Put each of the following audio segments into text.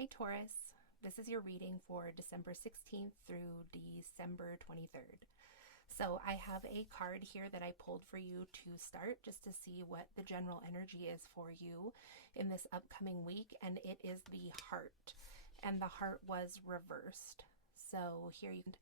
Hi Taurus, this is your reading for December 16th through December 23rd. So I have a card here that I pulled for you to start just to see what the general energy is for you in this upcoming week, and it is the heart, and the heart was reversed. So here you can.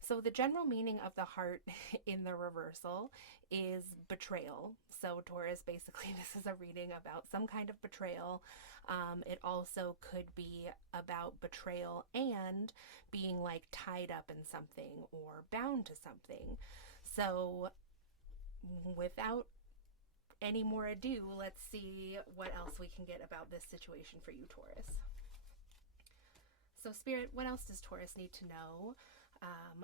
So the general meaning of the heart in the reversal is betrayal. So Taurus, basically, this is a reading about some kind of betrayal. It also could be about betrayal and being like tied up in something or bound to something. So without any more ado, let's see what else we can get about this situation for you, Taurus. So, Spirit, what else does Taurus need to know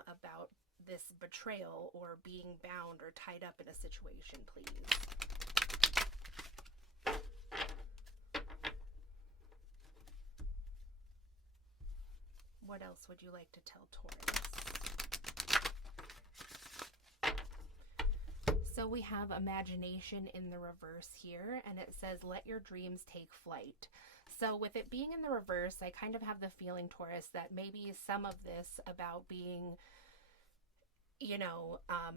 about this betrayal or being bound or tied up in a situation, please? What else would you like to tell Taurus? So we have imagination in the reverse here, and it says, let your dreams take flight. So with it being in the reverse, I kind of have the feeling, Taurus, that maybe some of this about being,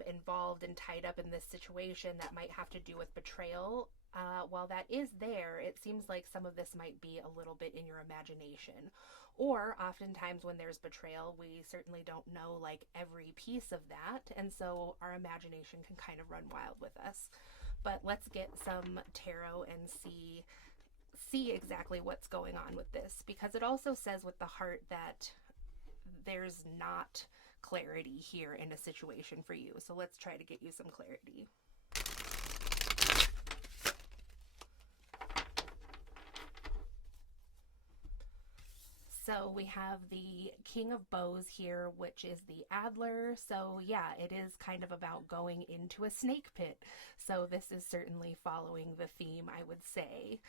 involved and tied up in this situation that might have to do with betrayal. While that is there, it seems like some of this might be a little bit in your imagination. Or oftentimes when there's betrayal, we certainly don't know like every piece of that. And so our imagination can kind of run wild with us. But let's get some tarot and see exactly what's going on with this, because it also says with the heart that there's not clarity here in a situation for you. So let's try to get you some clarity. So we have the King of Bows here, which is the Adler. So yeah, it is kind of about going into a snake pit. So this is certainly following the theme, I would say.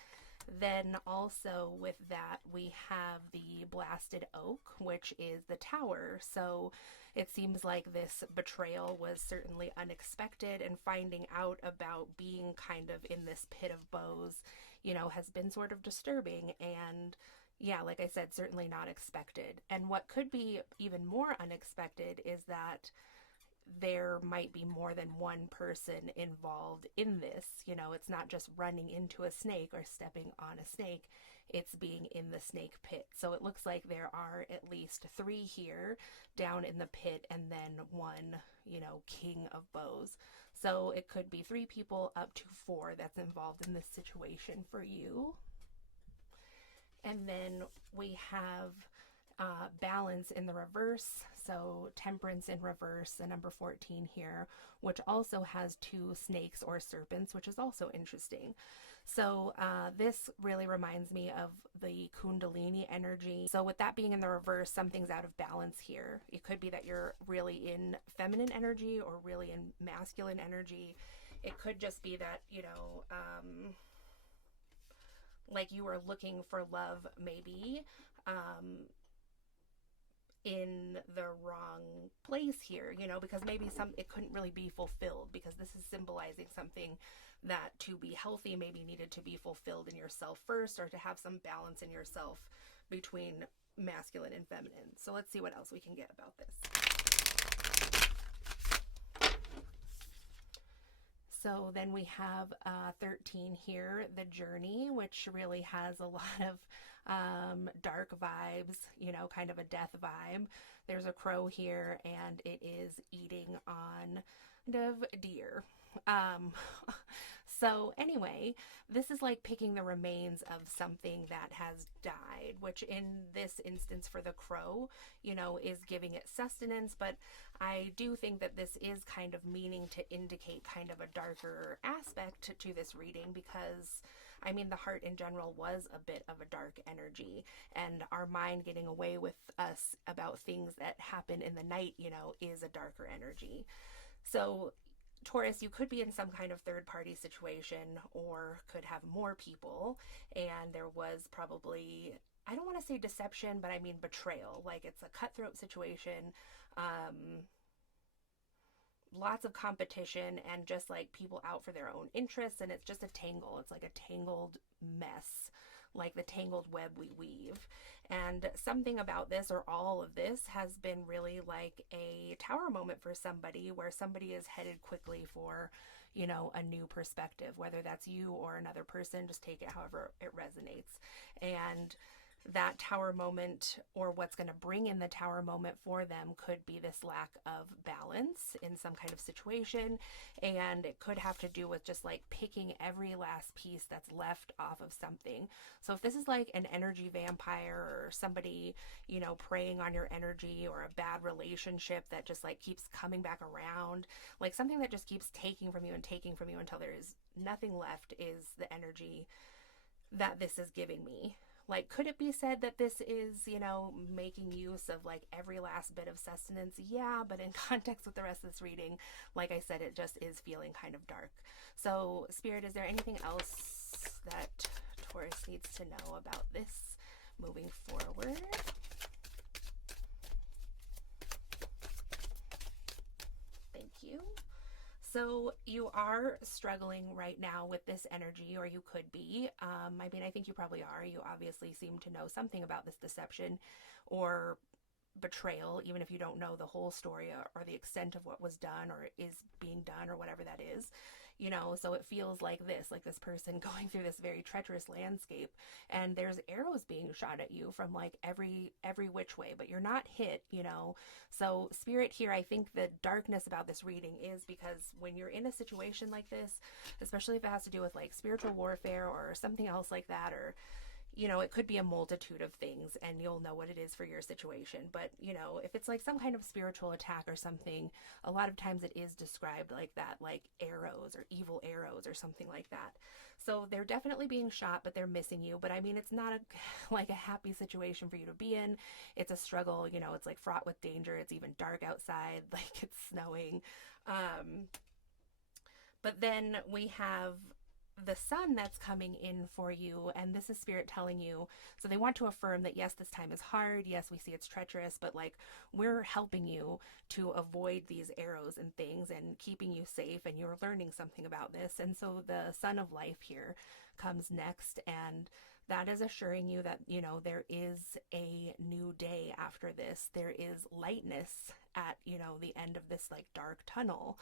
Then also with that, we have the Blasted Oak, which is the Tower. So it seems like this betrayal was certainly unexpected, and finding out about being kind of in this pit of bows, has been sort of disturbing. And yeah, like I said, certainly not expected. And what could be even more unexpected is that there might be more than one person involved in this. It's not just running into a snake or stepping on a snake, it's being in the snake pit. So it looks like there are at least 3 here down in the pit, and then one, King of Bows. So it could be 3 people up to 4 that's involved in this situation for you. And then we have balance in the reverse, so temperance in reverse, the number 14 here, which also has 2 snakes or serpents, which is also interesting. So this really reminds me of the Kundalini energy. So with that being in the reverse, something's out of balance here. It could be that you're really in feminine energy or really in masculine energy. It could just be that, like you were looking for love maybe in the wrong place here, because maybe it couldn't really be fulfilled, because this is symbolizing something that to be healthy maybe needed to be fulfilled in yourself first, or to have some balance in yourself between masculine and feminine. So let's see what else we can get about this. So then we have 13 here, the journey, which really has a lot of dark vibes, kind of a death vibe. There's a crow here, and it is eating on kind of deer. So anyway, this is like picking the remains of something that has died, which in this instance for the crow, is giving it sustenance. But I do think that this is kind of meaning to indicate kind of a darker aspect to this reading, because the heart in general was a bit of a dark energy, and our mind getting away with us about things that happen in the night, is a darker energy. So Taurus, you could be in some kind of third-party situation, or could have more people, and there was probably, I don't want to say deception, but betrayal. Like it's a cutthroat situation, lots of competition, and just like people out for their own interests, and it's just a tangle. It's like a tangled mess. like the tangled web we weave. And something about this, or all of this, has been really like a tower moment for somebody, where somebody is headed quickly for, you know, a new perspective, whether that's you or another person. Just take it however it resonates. And that tower moment, or what's going to bring in the tower moment for them, could be this lack of balance in some kind of situation. And it could have to do with just like picking every last piece that's left off of something. So if this is like an energy vampire, or somebody, you know, preying on your energy, or a bad relationship that just like keeps coming back around, like something that just keeps taking from you and taking from you until there is nothing left, is the energy that this is giving me. Like, could it be said that this is, you know, making use of like every last bit of sustenance? Yeah, but in context with the rest of this reading, like I said, it just is feeling kind of dark. So, Spirit, is there anything else that Taurus needs to know about this moving forward? Thank you. So you are struggling right now with this energy, or you could be. I mean, I think you probably are. You obviously seem to know something about this deception or betrayal, even if you don't know the whole story, or the extent of what was done or is being done, or whatever that is. You know, so it feels like this person going through this very treacherous landscape, and there's arrows being shot at you from like every which way, but you're not hit, you know. So Spirit here, I think the darkness about this reading is because when you're in a situation like this, especially if it has to do with like spiritual warfare or something else like that, or you know, it could be a multitude of things, and you'll know what it is for your situation. But, you know, if it's like some kind of spiritual attack or something, a lot of times it is described like that, like arrows or evil arrows or something like that. So they're definitely being shot, but they're missing you. But I mean, it's not like a happy situation for you to be in. It's a struggle, you know, it's like fraught with danger. It's even dark outside, like it's snowing. But then we have the sun that's coming in for you, and this is Spirit telling you, so they want to affirm that yes, this time is hard, yes, we see it's treacherous, but like we're helping you to avoid these arrows and things, and keeping you safe, and you're learning something about this. And so the Sun of Life here comes next, and that is assuring you that, you know, there is a new day after this. There is lightness at, you know, the end of this like dark tunnel.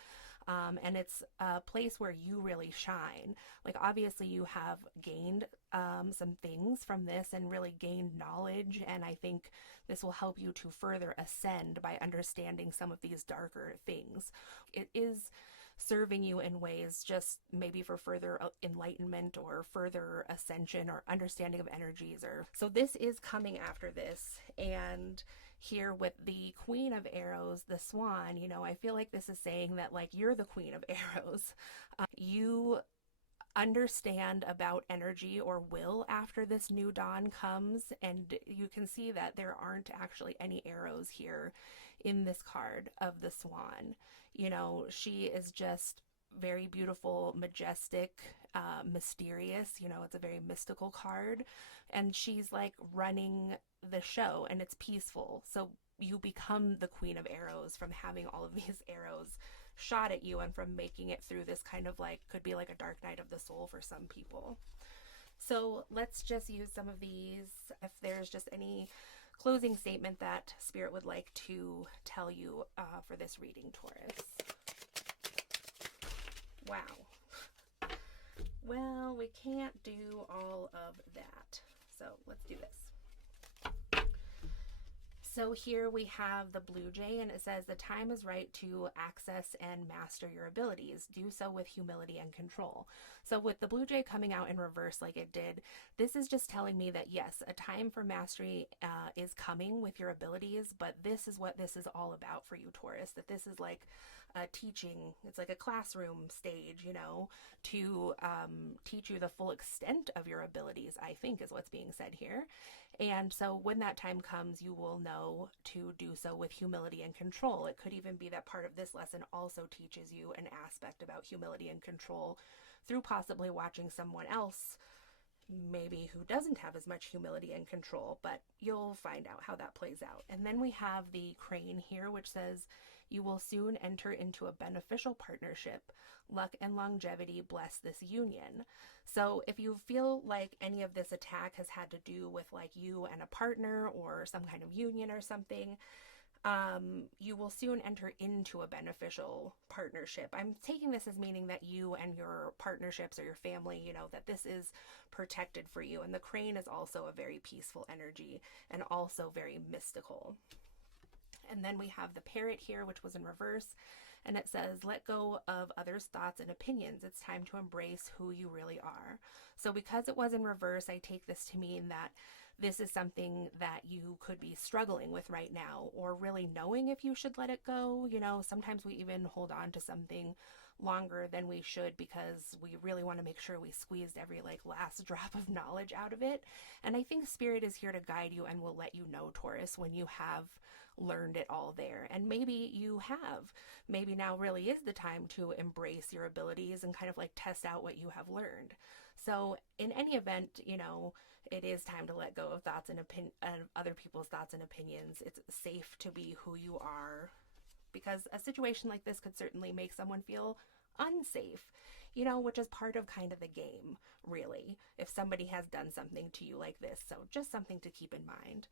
And it's a place where you really shine. Like, obviously you have gained some things from this and really gained knowledge, and I think this will help you to further ascend by understanding some of these darker things. It is serving you in ways just maybe for further enlightenment or further ascension or understanding of energies. Or so this is coming after this. And here with the Queen of Arrows, the swan, you know, I feel like this is saying that like you're the Queen of Arrows. You understand about energy, or will, after this new dawn comes, and you can see that there aren't actually any arrows here in this card of the swan. You know, she is just very beautiful, majestic, mysterious. You know, it's a very mystical card, and she's like running the show, and it's peaceful. So you become the Queen of Arrows from having all of these arrows shot at you, and from making it through this kind of like, could be like a dark night of the soul for some people. So let's just use some of these. If there's just any closing statement that Spirit would like to tell you for this reading, Taurus. Wow. Well, we can't do all of that. So let's do this. So here we have the blue jay, and it says the time is right to access and master your abilities. Do so with humility and control. So with the blue jay coming out in reverse like it did, this is just telling me that yes, a time for mastery is coming with your abilities, but this is what this is all about for you, Taurus. That this is like a teaching, it's like a classroom stage, you know, to teach you the full extent of your abilities, I think is what's being said here. And so when that time comes, you will know to do so with humility and control. It could even be that part of this lesson also teaches you an aspect about humility and control through possibly watching someone else maybe who doesn't have as much humility and control, but you'll find out how that plays out. And then we have the crane here, which says, you will soon enter into a beneficial partnership. Luck and longevity bless this union. So if you feel like any of this attack has had to do with like you and a partner or some kind of union or something, you will soon enter into a beneficial partnership. I'm taking this as meaning that you and your partnerships or your family, you know, that this is protected for you. And the crane is also a very peaceful energy and also very mystical. And then we have the parrot here, which was in reverse. And it says, let go of others' thoughts and opinions. It's time to embrace who you really are. So because it was in reverse, I take this to mean that this is something that you could be struggling with right now, or really knowing if you should let it go. You know, sometimes we even hold on to something longer than we should because we really want to make sure we squeezed every like last drop of knowledge out of it. And I think Spirit is here to guide you and will let you know, Taurus, when you have learned it all there. And maybe you have. Maybe now really is the time to embrace your abilities and kind of like test out what you have learned. So in any event, you know, it is time to let go of thoughts and other people's thoughts and opinions. It's safe to be who you are, because a situation like this could certainly make someone feel unsafe, you know, which is part of kind of the game, really, if somebody has done something to you like this. So just something to keep in mind.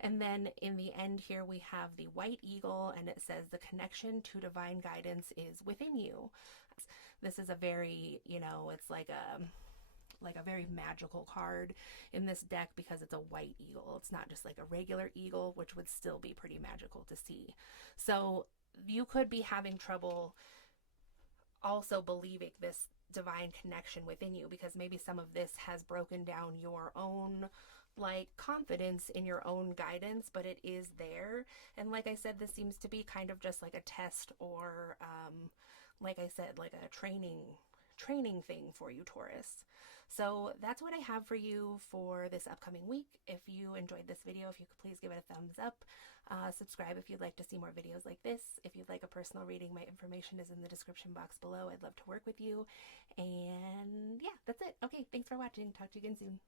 And then in the end here, we have the white eagle, and it says the connection to divine guidance is within you. This is a very, you know, it's like a very magical card in this deck because it's a white eagle. It's not just like a regular eagle, which would still be pretty magical to see. So you could be having trouble also believing this divine connection within you, because maybe some of this has broken down your own like confidence in your own guidance, but it is there. And like I said, this seems to be kind of just like a test, or like I said, like a training thing for you, Taurus. So that's what I have for you for this upcoming week. If you enjoyed this video, if you could please give it a thumbs up. Subscribe if you'd like to see more videos like this. If you'd like a personal reading, my information is in the description box below. I'd love to work with you. And yeah, that's it. Okay, thanks for watching. Talk to you again soon.